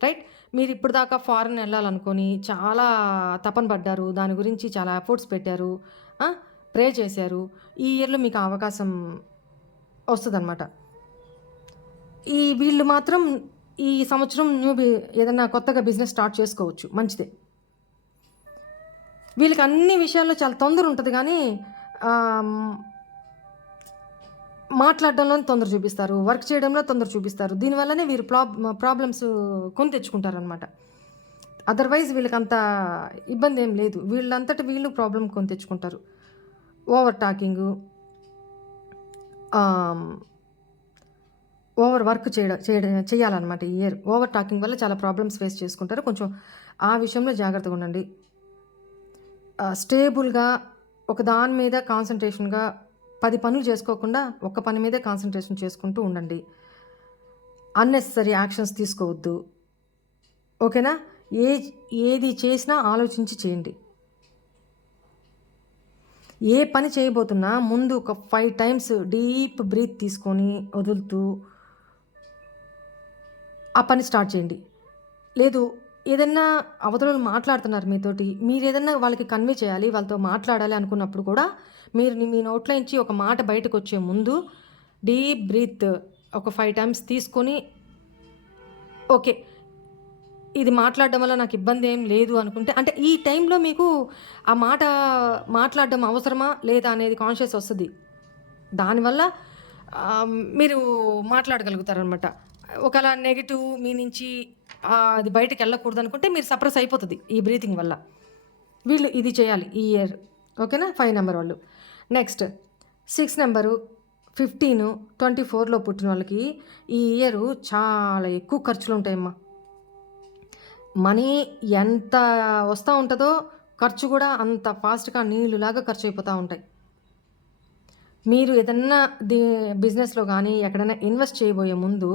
రైట్, మీరు ఇప్పుడు దాకా ఫారెన్ వెళ్ళాలనుకొని చాలా తపన పడ్డారు, దాని గురించి చాలా ఎఫర్ట్స్ పెట్టారు, ప్రే చేశారు, ఈ ఇయర్లో మీకు అవకాశం వస్తుందన్నమాట. వీళ్ళు మాత్రం ఈ సంవత్సరం ఏదైనా కొత్తగా బిజినెస్ స్టార్ట్ చేసుకోవచ్చు, మంచిదే. వీళ్ళకి అన్ని విషయాల్లో చాలా తొందర ఉంటుంది, కానీ మాట్లాడడంలో తొందర చూపిస్తారు, వర్క్ చేయడంలో తొందర చూపిస్తారు. దీనివల్లనే వీరు ప్రాబ్లమ్స్ కొని తెచ్చుకుంటారనమాట. అదర్వైజ్ వీళ్ళకి అంత ఇబ్బంది ఏం లేదు, వీళ్ళంతటి వీళ్ళు ప్రాబ్లం కొని తెచ్చుకుంటారు. ఓవర్ టాకింగు, ఓవర్ వర్క్ చేయాలన్నమాట ఈ ఇయర్. ఓవర్ టాకింగ్ వల్ల చాలా ప్రాబ్లమ్స్ ఫేస్ చేసుకుంటారు. కొంచెం ఆ విషయంలో జాగ్రత్తగా ఉండండి. స్టేబుల్గా ఒక దాని మీద కాన్సన్ట్రేషన్గా 10 పనులు చేసుకోకుండా ఒక్క పని మీదే కాన్సన్ట్రేషన్ చేసుకుంటూ ఉండండి. అన్నెసరీ యాక్షన్స్ తీసుకోవద్దు. ఓకేనా, ఏది చేసినా ఆలోచించి చేయండి. ఏ పని చేయబోతున్నా ముందు ఒక 5 times డీప్ బ్రీత్ తీసుకొని వదులుతూ ఆ పని స్టార్ట్ చేయండి. లేదు, ఏదన్నా అవతల మాట్లాడుతున్నారు మీతోటి, మీరు ఏదన్నా వాళ్ళకి కన్వే చేయాలి, వాళ్ళతో మాట్లాడాలి అనుకున్నప్పుడు కూడా మీరు మీ నోట్లో నుంచి ఒక మాట బయటకు వచ్చే ముందు డీప్ బ్రీత్ ఒక 5 times తీసుకొని, ఓకే ఇది మాట్లాడడం వల్ల నాకు ఇబ్బంది ఏం లేదు అనుకుంటే, అంటే ఈ టైంలో మీకు ఆ మాట మాట్లాడడం అవసరమా లేదా అనేది కాన్షియస్ వస్తుంది. దానివల్ల మీరు మాట్లాడగలుగుతారనమాట. ఒకవేళ నెగిటివ్ మీ నుంచి అది బయటకు వెళ్ళకూడదు అనుకుంటే మీరు సప్రెస్ అయిపోతుంది ఈ బ్రీతింగ్ వల్ల. వీళ్ళు ఇది చేయాలి ఈ ఇయర్. ఓకేనా, 5 నెంబర్ వాళ్ళు. నెక్స్ట్ 6 నెంబరు, 15, 24లో పుట్టిన వాళ్ళకి ఈ ఇయర్ చాలా ఎక్కువ ఖర్చులు ఉంటాయమ్మా. మనీ ఎంత వస్తూ ఉంటుందో ఖర్చు కూడా అంత ఫాస్ట్గా నీళ్ళులాగా ఖర్చు అయిపోతూ ఉంటాయి. మీరు ఏదన్నా బిజినెస్లో కానీ ఎక్కడైనా ఇన్వెస్ట్ చేయబోయే ముందు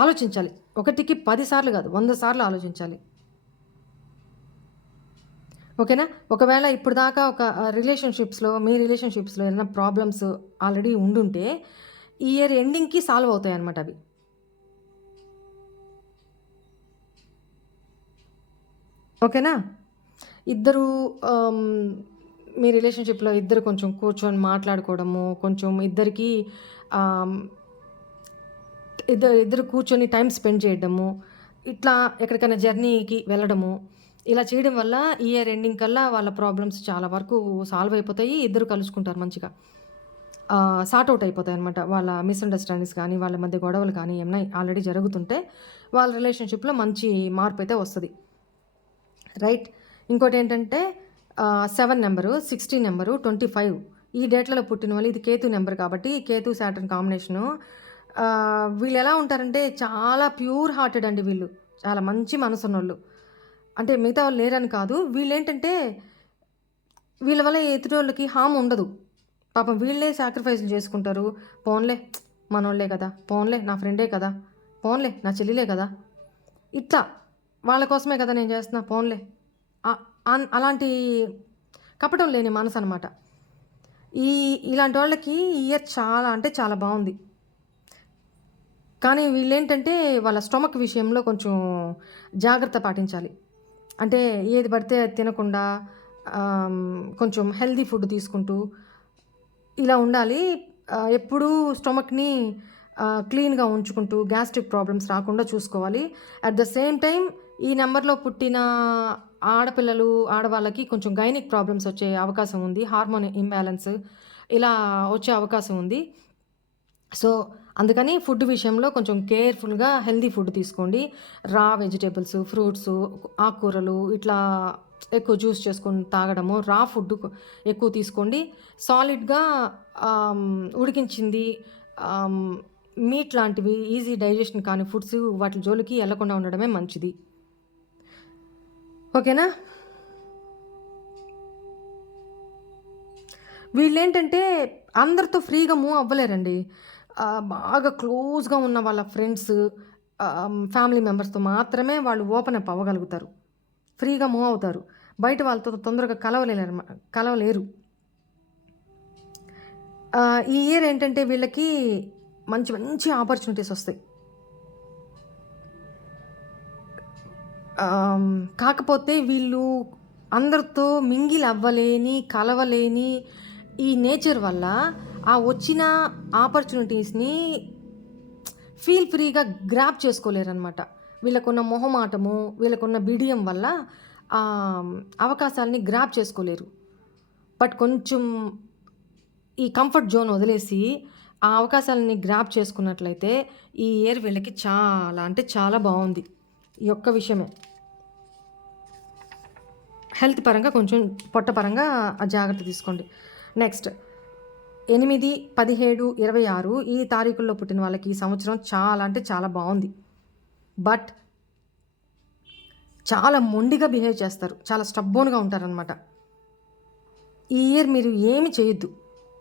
ఆలోచించాలి. 1కి 10 సార్లు కాదు, 100 సార్లు ఆలోచించాలి. ఓకేనా. ఒకవేళ ఇప్పుడు దాకా మీ రిలేషన్షిప్స్లో ఏదైనా ప్రాబ్లమ్స్ ఆల్రెడీ ఉండుంటే ఈ ఇయర్ ఎండింగ్కి సాల్వ్ అవుతాయి అన్నమాట అవి. ఓకేనా? ఇద్దరు ఆమ్, మీ రిలేషన్‌షిప్‌లో ఇద్దరు కొంచెం కూర్చొని మాట్లాడుకోవడము, కొంచెం ఇద్దరికీ ఆమ్, ఇద్దరు కూర్చొని టైమ్ స్పెండ్ చేయడము, ఇట్లా ఎక్కడికైనా జర్నీకి వెళ్ళడము, ఇలా చేయడం వల్ల ఇయర్ ఎండింగ్ కల్లా వాళ్ళ ప్రాబ్లమ్స్ చాలా వరకు సాల్వ్ అయిపోతాయి. ఇద్దరు కలుసుకుంటారు మంచిగా. సార్ట్ ఔట్ అయిపోతాయనమాట. వాళ్ళ మిస్‌అండర్‌స్టాండింగ్స్ కానీ, వాళ్ళ మధ్య గొడవలు కానీ ఏమన్నా ఆల్రెడీ జరుగుతుంటే, వాళ్ళ రిలేషన్‌షిప్‌లో మంచి మార్పయితే వస్తది. రైట్. ఇంకోటేంటంటే 7 నెంబరు, 16 నెంబరు, 25 ఈ డేట్‌లలో పుట్టిన వాళ్ళు ఇది కేతు నెంబర్ కాబట్టి కేతు, సాటర్న్ కాంబినేషను. వీళ్ళెలా ఉంటారంటే చాలా ప్యూర్ హార్టెడ్ అండి వీళ్ళు. చాలా మంచి మనసున్నోళ్ళు. అంటే మిగతా వాళ్ళు లేరని కాదు. వీళ్ళేంటంటే వీళ్ళ వల్ల ఎదుటోళ్ళకి హార్మ్ ఉండదు. పాపం వీళ్ళే సాక్రిఫైస్‌లు చేసుకుంటారు. పోన్లే మనోళ్ళే కదా! పోన్లే నా ఫ్రెండే కదా! పోన్లే నా చెల్లిలే కదా! ఇట్లా వాళ్ళ కోసమే కదా నేను చేస్తున్నా పోన్లే. అలాంటి కపటం లేని మనసనమాట. ఈ ఇలాంటి వాళ్ళకి ఈ ఇయర్ చాలా అంటే చాలా బావుంది. కానీ వీళ్ళేంటంటే వాళ్ళ స్టొమక్ విషయంలో కొంచెం జాగ్రత్త పాటించాలి. అంటే ఏది పడితే అది తినకుండా కొంచెం హెల్తీ ఫుడ్ తీసుకుంటూ ఇలా ఉండాలి. ఎప్పుడూ స్టొమక్‌ని క్లీన్‌గా ఉంచుకుంటూ గ్యాస్ట్రిక్ ప్రాబ్లమ్స్ రాకుండా చూసుకోవాలి. అట్ ద సేమ్ టైమ్ ఈ నంబర్‌లో పుట్టిన ఆడపిల్లలు, ఆడవాళ్ళకి కొంచెం గైనిక్ ప్రాబ్లమ్స్ వచ్చే అవకాశం ఉంది. హార్మోన్ ఇంబాలెన్స్ ఇలా వచ్చే అవకాశం ఉంది. సో, అందుకని ఫుడ్ విషయంలో కొంచెం కేర్‌ఫుల్‌గా హెల్తీ ఫుడ్ తీసుకోండి. రా వెజిటబుల్స్, ఫ్రూట్సు, ఆకుకూరలు ఇట్లా ఎక్కువ జ్యూస్ చేసుకొని తాగడము, రా ఫుడ్ ఎక్కువ తీసుకోండి. సాలిడ్‌గా ఉడికించింది ఆహ్, మీట్ లాంటివి ఈజీ డైజెషన్ కాని ఫుడ్స్ వాటి జోలికి ఎళ్ళకుండా ఉండడమే మంచిది. ఓకేనా? వీళ్ళేంటంటే అందరితో ఫ్రీగా మూవ్ అవ్వలేరండి. బాగా క్లోజ్‌గా ఉన్న వాళ్ళ ఫ్రెండ్స్, ఫ్యామిలీ మెంబర్స్‌తో మాత్రమే వాళ్ళు ఓపెన్ అప్ అవ్వగలుగుతారు. ఫ్రీగా మూవ్ అవుతారు. బయట వాళ్ళతో తొందరగా కలవలేరు. ఈ ఇయర్ ఏంటంటే వీళ్ళకి మంచి మంచి ఆపర్చునిటీస్ ఒస్తాయి. కాకపోతే వీళ్ళు అందరితో మింగిల్ అవ్వలేని, కలవలేని ఈ నేచర్ వల్ల ఆ వచ్చిన ఆపర్చునిటీస్‌ని ఫీల్ ఫ్రీగా గ్రాబ్ చేసుకోలేరనమాట. వీళ్ళకున్న మొహమాటము, వీళ్ళకున్న బిడియం వల్ల ఆహ్, అవకాశాలని గ్రాబ్ చేసుకోలేరు. బట్ కొంచెం ఈ కంఫర్ట్ జోన్ వదిలేసి, ఆ అవకాశాలని గ్రాబ్ చేసుకున్నట్లయితే, ఈ ఇయర్ వీళ్ళకి చాలా అంటే చాలా బావుంది. ఈ ఒక్క విషయమే. హెల్త్ పరంగా కొంచెం పొట్ట పరంగా జాగ్రత్త తీసుకోండి. నెక్స్ట్ 8, 17, 26 ఈ తారీఖుల్లో పుట్టిన వాళ్ళకి ఈ సంవత్సరం చాలా అంటే చాలా బావుంది. బట్ చాలా మొండిగా బిహేవ్ చేస్తారు. చాలా స్టబ్బోన్‌గా ఉంటారనమాట. ఈ ఇయర్ మీరు ఏమి చేయొద్దు.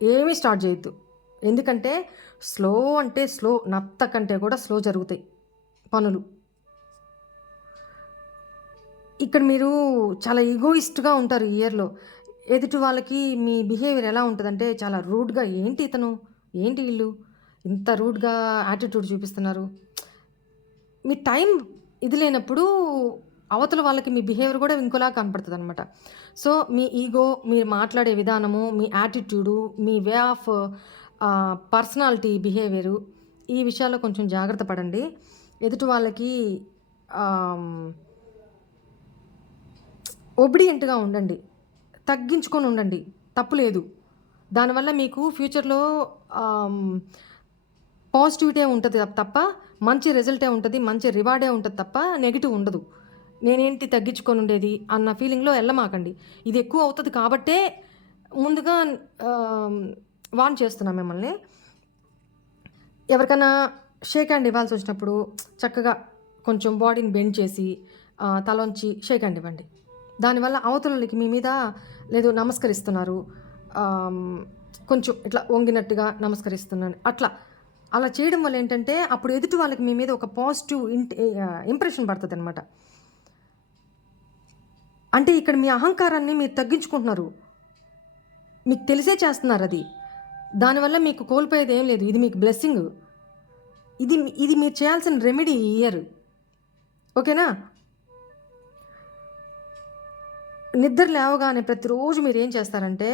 ఏమి స్టార్ట్ చేయొద్దు. ఎందుకంటే స్లో అంటే స్లో నత్త కంటే కూడా స్లో జరుగుతాయి పనులు. ఇక్కడ మీరు చాలా ఈగోయిస్ట్‌గా ఉంటారు ఈ ఇయర్‌లో. ఎదుటి వాళ్ళకి మీ బిహేవియర్ ఎలా ఉంటదంటే చాలా రూడ్‌గా ఏంటి ఇతను? ఏంటి ఈళ్ళు? ఇంత రూడ్‌గా యాటిట్యూడ్ చూపిస్తున్నారు. మీ టైం ఇది లేనప్పుడు అవతల వాళ్ళకి మీ బిహేవియర్ కూడా ఇంకోలా కనపడతదనమాట. సో, మీ ఈగో, మీరు మాట్లాడే విధానము, మీ యాటిట్యూడు, మీ వే ఆఫ్ పర్సనాలిటీ, బిహేవియరు ఈ విషయాల్లో కొంచెం జాగ్రత్త పడండి. ఎదుటి వాళ్ళకి ఆహ్, ఒబిడియంట్‌గా ఉండండి. తగ్గించుకొని ఉండండి. తప్పు లేదు. దానివల్ల మీకు ఫ్యూచర్‌లో ఆహ్, పాజిటివిటీ ఉంటది తప్ప, మంచి రిజల్టే ఉంటది. మంచి రివార్డే ఉంటది తప్ప, నెగెటివ్ ఉండదు. నేనేంటి తగ్గించుకొనుండేది అన్న ఫీలింగ్‌లో ఎళ్ళమాకండి. ఇది ఎక్కువ అవుతది కాబట్టే ముందుగా ఆహ్, వార్న్ చేస్తున్నా మిమ్మల్ని. ఎవరికన్నా షేక్ హ్యాండ్ ఇవ్వాల్సొచ్చినప్పుడు చక్కగా కొంచెం బాడీని బెండ్ చేసి తలొంచి షేక్ హ్యాండ్ ఇవ్వండి. దానివల్ల అవతలోళ్ళకి మీ మీద లేదు నమస్కరిస్తున్నారు. ఆహ్, కొంచెం ఇట్లా వంగినట్టుగా నమస్కరిస్తున్నాను. అలా చేయడం వల్ల ఏంటంటే అప్పుడు ఎదుటి వాళ్ళకి మీ మీద ఒక పాజిటివ్ ఇంప్రెషన్ పడతదనమాట. అంటే ఇక్కడ మీ అహంకారాన్ని మీరు తగ్గించుకుంటున్నారు. మీకు తెలిసే చేస్తున్నారది. దానివల్ల మీకు కోల్పోయేదేం లేదు. ఇది మీకు బ్లెస్సింగు. ఇది ఇది మీరు చేయాల్సిన రెమెడీ ఈ ఇయర్. ఓకేనా? నిద్ర లేవగానే ప్రతిరోజు మీరు ఏం చేస్తారంటే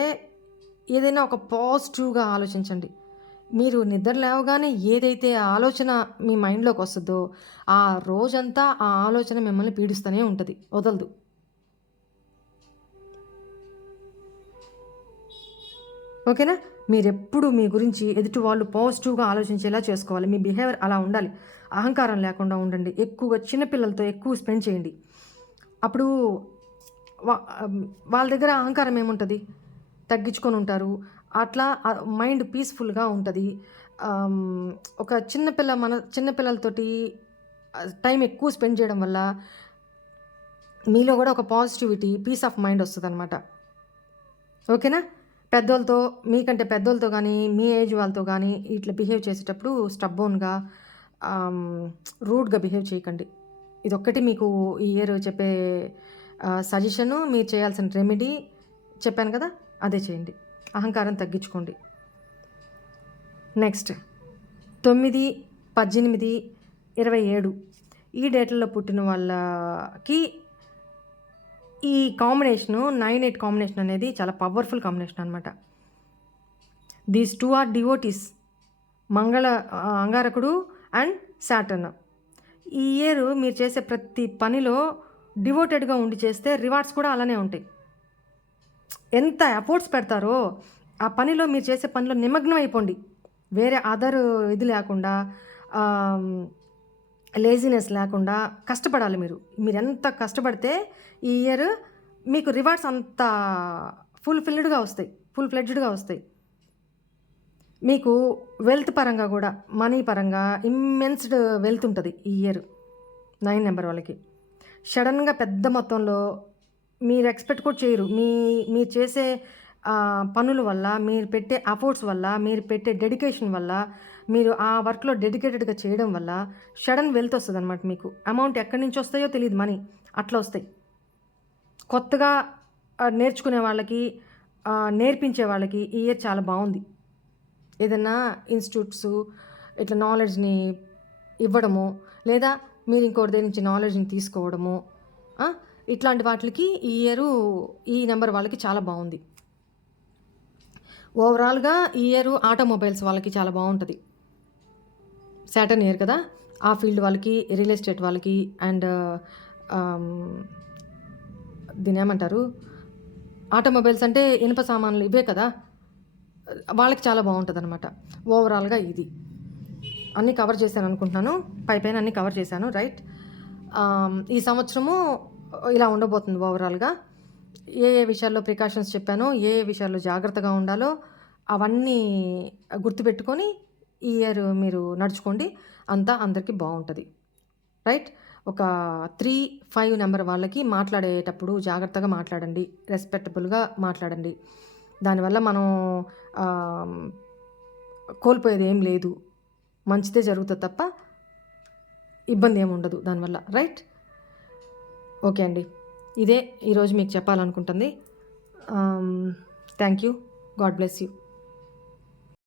ఏదైనా ఒక పాజిటివ్గా ఆలోచించండి. మీరు నిద్ర లేవగానే ఏదైతే ఆలోచన మీ మైండ్‌లోకి వస్తదో, ఆ రోజంతా ఆ ఆలోచన మిమ్మల్ని పీడిస్తూనే ఉంటది. వదలదు. ఓకేనా? మీరెప్పుడు మీ గురించి ఎదుటి వాళ్ళు పాజిటివ్‌గా ఆలోచించేలా చేసుకోవాలి. మీ బిహేవియర్ అలా ఉండాలి. అహంకారం లేకుండా ఉండండి. ఎక్కువగా చిన్న పిల్లలతో ఎక్కువ స్పెండ్ చేయండి. అప్పుడు వ వాళ్ళ దగ్గర అహంకారం ఏముంటది? తగ్గించుకొనుంటారు. అట్లా మైండ్ పీస్‌ఫుల్‌గా ఉంటది. ఆహ్, ఒక చిన్న పిల్లలతోటి టైం ఎక్కువ స్పెండ్ చేయడం వల్ల మీలో గూడా ఒక పాజిటివిటీ, పీస్ ఆఫ్ మైండ్ ఒస్తదనమాట. ఓకేనా? పెద్దోళ్ళతో మీకంటే పెద్దోళ్ళతో గానీ, మీ ఏజ్ వాళ్ళతో గానీ ఇట్లా బిహేవ్ చేసేటప్పుడు స్టబ్బోన్‌గా ఆహ్, రూడ్‌గా బిహేవ్ చేయకండి. ఇదొక్కటి మీకు ఈ ఇయర్ చెప్పే సజెషను. మీరు చేయాల్సిన రెమెడీ చెప్పాను కదా! అదే చేయండి. అహంకారం తగ్గించుకోండి. నెక్స్ట్ 9, 18, 27 ఈ డేట్లలో పుట్టిన వాళ్ళకి ఈ కాంబినేషను 9, 8 కాంబినేషన్ అనేది చాలా పవర్‌ఫుల్ కాంబినేషన్ అనమాట. These 2 are devotees. అంగారకుడు అండ్ సాటర్న్. ఈ ఇయర్ మీరు చేసే ప్రతి పనిలో డివోటెడ్‌గా ఉండి చేస్తే రివార్డ్స్ కూడా అలానే ఉంటాయి. ఎంత ఎఫర్ట్స్ పెడతారో ఆ పనిలో మీరు చేసే పనిలో నిమగ్నం అయిపోండి. వేరే ఇది లేకుండా ఆహ్, లేజినెస్ లేకుండా కష్టపడాలి మీరు. మీరెంత కష్టపడితే ఈ ఇయర్ మీకు రివార్డ్స్ అంత ఫుల్‌ఫిల్‌డ్‌గా వస్తాయి. ఫుల్ ఫ్లెడ్జ్డ్‌గా వస్తాయి. మీకు వెల్త్ పరంగా గూడా, మనీ పరంగా ఇమ్మెన్స్‌డ్ వెల్త్ ఉంటది ఈ ఇయర్ 9 నంబర్ వాళ్ళకి. సడెన్‌గా పెద్ద మొత్తంలో మీరు ఎక్స్‌పెక్ట్ కూడా చేయరు. మీరు చేసే పనుల వల్ల, మీరు పెట్టే ఎఫర్ట్స్ వల్ల, మీరు పెట్టే డెడికేషన్ వల్ల, మీరు ఆ వర్క్‌లో డెడికేటెడ్‌గా చేయడం వల్ల సడెన్ వెల్త్ వస్తదనమాట మీకు. అమౌంట్ ఎక్కడి నుంచి వస్తాయో తెలీదు మనీ. అట్లా వస్తాయి. కొత్తగా నేర్చుకునే వాళ్ళకి, నేర్పించే వాళ్ళకి ఈ ఇయర్ చాలా బావుంది. ఏదన్నా ఇన్‌స్టిట్యూట్సు ఇట్లా నాలెడ్జ్‌ని ఇవ్వడము, లేదా మీరు ఇంకోరి దగ్గర నుంచి నాలెడ్జ్‌ని తీసుకోవడము, ఆ! ఇట్లాంటి వాటిలకి ఈ ఇయరు ఈ నంబర్ వాళ్ళకి చాలా బావుంది. ఓవరాల్‌గా ఈ ఇయరు ఆటోమొబైల్స్ వాళ్ళకి చాలా బావుంటది. సాటర్న్ ఇయర్ కదా! ఆ ఫీల్డ్ వాళ్ళకి, రియల్ ఎస్టేట్ వాళ్ళకి అండ్ ఆహ్, దీన్నేమంటారు? ఆటోమొబైల్స్ అంటే ఇనుప సామాన్లు ఇవే కదా! వాళ్ళకి చాలా బావుంటదనమాట. ఓవరాల్‌గా ఇది. అన్నీ కవర్ చేశాననుకుంటున్నాను. పైపైన అన్నీ కవర్ చేశాను. రైట్. ఈ సంవత్సరము ఇలా ఉండబోతుంది ఓవరాల్‌గా. ఏ ఏ విషయాల్లో ప్రికాషన్స్ చెప్పానో, ఏ ఏ విషయాల్లో జాగ్రత్తగా ఉండాలో అవన్నీ గుర్తుపెట్టుకొని ఈ ఇయర్ మీరు నడుచుకోండి. అంతా అందరికి బావుంటది. రైట్. ఒక 3, 5 నంబర్ వాళ్ళకి మాట్లాడేటప్పుడు జాగ్రత్తగా మాట్లాడండి. రెస్పెక్టబుల్‌గా మాట్లాడండి. దానివల్ల మనం ఆహ్, కోల్పోయేదేం లేదు. మంచిదే జరుగుతది తప్ప ఇబ్బందేముండదు దానివల్ల. రైట్. ఓకే అండి. ఇదే ఈరోజు మీకు చెప్పాలనుకుంటుంది. Thank you. God bless you.